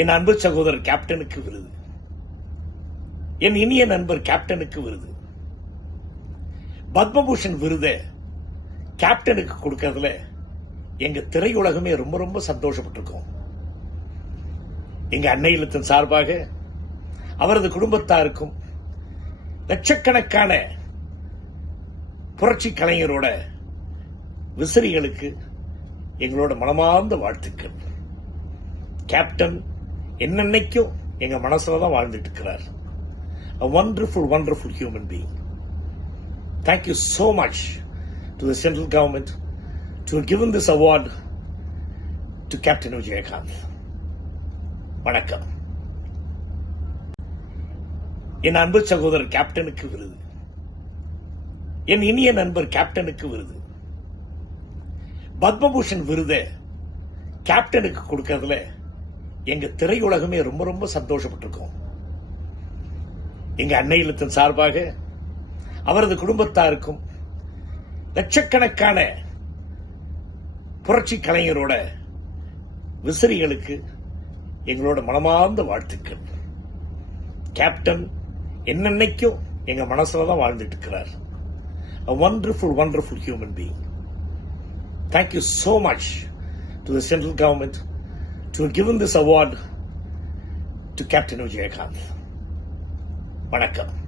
என் அன்பு சகோதரர் கேப்டனுக்கு விருது என் இனிய நண்பர் கேப்டனுக்கு விருது பத்மபூஷன் விருதை கேப்டனுக்கு கொடுக்கறதுல எங்க திரையுலகமே ரொம்ப ரொம்ப சந்தோஷப்பட்டிருக்கோம் எங்க அன்னை இல்லத்தின் சார்பாக அவரது குடும்பத்தாருக்கும் லட்சக்கணக்கான புரட்சி கலைஞரோட விசிறிகளுக்கு எங்களோட மனமார்ந்த வாழ்த்துக்கள் கேப்டன் என்னென்னைக்கும் எங்க மனசுல தான் வாழ்ந்துட்டு இருக்கிறார் அ wonderful wonderful human being thank you so much to the central government to given this award to captain Vijayakanth வணக்கம் என் அன்பு சகோதரர் கேப்டனுக்கு விருது என் இனிய நண்பர் கேப்டனுக்கு விருது பத்மபூஷன் விருதை கேப்டனுக்கு கொடுக்கறதுல எங்க திரையுலகமே ரொம்ப ரொம்ப சந்தோஷப்பட்டிருக்கோம் எங்க அன்னை இல்லத்தின் சார்பாக அவரது குடும்பத்தாருக்கும் லட்சக்கணக்கான புரட்சி கலைஞரோட விசிறிகளுக்கு எங்களோட மனமார்ந்த வாழ்த்துக்கள் கேப்டன் என்னென்னைக்கும் எங்க மனசுல தான் வாழ்ந்துட்டு இருக்கிறார் wonderful wonderful human being thank you so much to the central government to have given this award to Captain Vijayakant. Vanakkam.